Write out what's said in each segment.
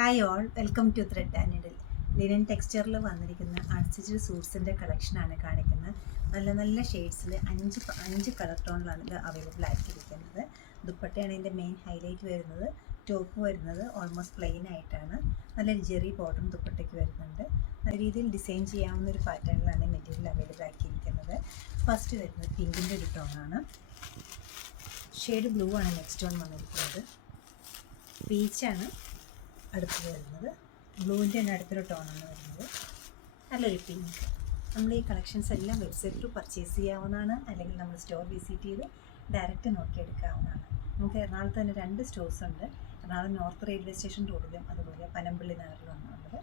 Hi all, welcome to thread and needle. Linen ടെക്സ്ചറിൽ വന്നിരിക്കുന്ന unstitched സൂട്ട്സിൻ്റെ കളക്ഷനാണ് കാണിക്കുന്നത്. നല്ല നല്ല ഷെയ്ഡ്സിൽ അഞ്ച് കളർ ടോണിലാണ് ഇത് അവൈലബിൾ ആക്കിയിരിക്കുന്നത്. ദുപ്പട്ടയാണ് ഇതിൻ്റെ മെയിൻ ഹൈലൈറ്റ് വരുന്നത്. ടോപ്പ് വരുന്നത് ഓൾമോസ്റ്റ് പ്ലെയിൻ ആയിട്ടാണ്. നല്ലൊരു ജെറി ബോർഡറും ദുപ്പട്ടയ്ക്ക് വരുന്നുണ്ട്. നല്ല രീതിയിൽ ഡിസൈൻ ചെയ്യാവുന്ന ഒരു പാറ്റേണിലാണ് മെറ്റീരിയൽ അവൈലബിൾ ആക്കിയിരിക്കുന്നത്. ഫസ്റ്റ് വരുന്നത് പിങ്കിൻ്റെ ഒരു ടോണാണ്. ഷെയ്ഡ് ബ്ലൂ ആണ് നെക്സ്റ്റ് ടോൺ വന്നിരിക്കുന്നത്. പീച്ചാണ് അടുത്തത് വരുന്നത്. ബ്ലൂവിൻ്റെ തന്നെ അടുത്തൊരു ടോണാണ് വരുന്നത്. നല്ലൊരു പിങ്ക്. നമ്മൾ ഈ കളക്ഷൻസ് എല്ലാം വെബ്സൈറ്റ് ത്രൂ പർച്ചേസ് ചെയ്യാവുന്നതാണ്, അല്ലെങ്കിൽ നമ്മൾ സ്റ്റോർ വിസിറ്റ് ചെയ്ത് ഡയറക്റ്റ് നോക്കിയെടുക്കാവുന്നതാണ്. നമുക്ക് എറണാകുളത്ത് തന്നെ 2 സ്റ്റോഴ്സ് ഉണ്ട്. എറണാകുളം നോർത്ത് റെയിൽവേ സ്റ്റേഷൻ റോഡിലും അതുപോലെ പനമ്പള്ളി നഗറിലുമാണ് ഉള്ളത്.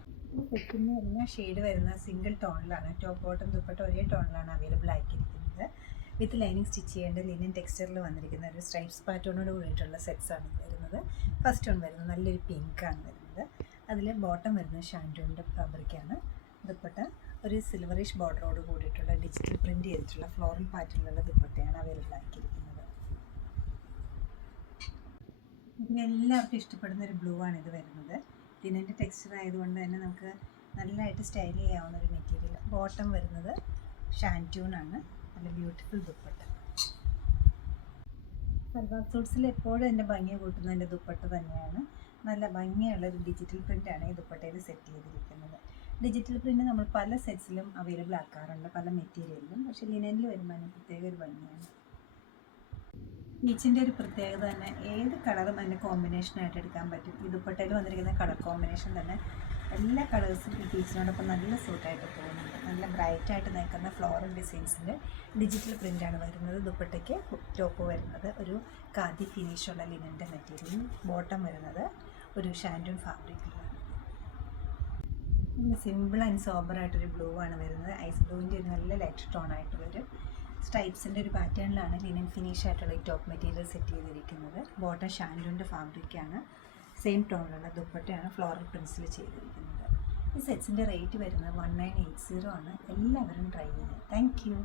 സെറ്റിന് വരുന്ന ഷെയ്ഡ് വരുന്ന സിംഗിൾ ടോണിലാണ്. ടോപ്പ് ബോട്ടം ദുപ്പട്ട ഒരേ ടോണിലാണ് അവൈലബിൾ ആക്കിയിരിക്കുന്നത്. വിത്ത് ലൈനിങ് സ്റ്റിച്ച് ചെയ്യേണ്ട ലിനൻ ടെക്സ്ചറിൽ വന്നിരിക്കുന്ന ഒരു സ്ട്രൈപ്സ് പാറ്റേണോട് കൂടിയിട്ടുള്ള സെറ്റ്സാണ് വരുന്നത്. ഫസ്റ്റ് വൺ വരുന്നത് നല്ലൊരു പിങ്കാണ് വരുന്നത്. അതിൽ ബോട്ടം വരുന്നത് ഷാൻഡൂണിൻ്റെ ഫാബ്രിക്കാണ്. ദുപ്പട്ട ഒരു സിൽവറിഷ് ബോർഡറോട് കൂടിയിട്ടുള്ള ഡിജിറ്റൽ പ്രിൻറ്റ് ചെയ്തിട്ടുള്ള ഫ്ലോറൽ പാറ്റേണിലുള്ള ദുപ്പട്ടയാണ് അവൈലബിൾ ആക്കിയിരിക്കുന്നത്. ഇതിനെല്ലാവർക്കും ഇഷ്ടപ്പെടുന്ന ഒരു ബ്ലൂ ആണ് ഇത് വരുന്നത്. ലിനൻ്റെ ടെക്സ്ചർ ആയതുകൊണ്ട് തന്നെ നമുക്ക് നല്ലതായിട്ട് സ്റ്റൈൽ ചെയ്യാവുന്ന ഒരു മെറ്റീരിയൽ. ബോട്ടം വരുന്നത് ഷാൻറ്റൂണാണ്. നല്ല ബ്യൂട്ടിഫുൾ ദുപ്പട്ട. സൽവാർ സൂട്ട്സിൽ എപ്പോഴും എൻ്റെ ഭംഗി കൂട്ടുന്നത് എൻ്റെ ദുപ്പട്ട തന്നെയാണ്. നല്ല ഭംഗിയുള്ളൊരു ഡിജിറ്റൽ പ്രിൻ്റാണ് ഈ ദുപ്പട്ടയിൽ സെറ്റ് ചെയ്തിരിക്കുന്നത്. ഡിജിറ്റൽ പ്രിൻ്റ് നമ്മൾ പല സെറ്റ്സിലും അവൈലബിൾ ആക്കാറുണ്ട്, പല മെറ്റീരിയലിലും. പക്ഷേ ലിനനിൽ വരുമ്പോൾ അതിന് പ്രത്യേക ഒരു ഭംഗിയാണ്. പീച്ചിൻ്റെ ഒരു പ്രത്യേകത തന്നെ ഏത് കളറും അതിൻ്റെ കോമ്പിനേഷനായിട്ട് എടുക്കാൻ പറ്റും. ഈ ദുപ്പട്ടയിൽ വന്നിരിക്കുന്ന കളർ കോമ്പിനേഷൻ തന്നെ എല്ലാ കളേഴ്സും ഈ പീച്ചിനോടൊപ്പം നല്ല സൂട്ടായിട്ട് പോകുന്നുണ്ട്. നല്ല ബ്രൈറ്റായിട്ട് നിൽക്കുന്ന ഫ്ലോറൽ ഡിസൈൻസിൻ്റെ ഡിജിറ്റൽ പ്രിൻ്റാണ് വരുന്നത്. ദുപ്പട്ടയ്ക്ക് ടോപ്പ് വരുന്നത് ഒരു ഖാദി ഫിനിഷുള്ള ലിനൻ്റെ മെറ്റീരിയൽ. ബോട്ടം വരുന്നത് ഒരു ഷാൻഡൂൺ ഫാബ്രിക്കിലാണ്. സിമ്പിൾ ആൻഡ് സോബറായിട്ടൊരു ബ്ലൂ ആണ് വരുന്നത്. ഐസ് ബ്ലൂവിൻ്റെ ഒരു നല്ല ലൈറ്റ് ടോൺ ആയിട്ടുള്ളൊരു സ്ട്രൈപ്സിൻ്റെ ഒരു പാറ്റേണിലാണ് ലിനൻ ഫിനിഷ് ആയിട്ടുള്ള ഈ ടോപ്പ് മെറ്റീരിയൽ സെറ്റ് ചെയ്തിരിക്കുന്നത്. ബോട്ടം ഷാൻഡൂണിൻ്റെ ഫാബ്രിക്കാണ്. സെയിം ടോണിലുള്ള ദുപ്പട്ടയാണ് ഫ്ലോറൽ പ്രിൻസിൽ ചെയ്തിരിക്കുന്നത്. ഈ സെറ്റ്സിൻ്റെ റേറ്റ് വരുന്നത് 1980 ആണ്. എല്ലാവരും ട്രൈ ചെയ്യുക. Thank you.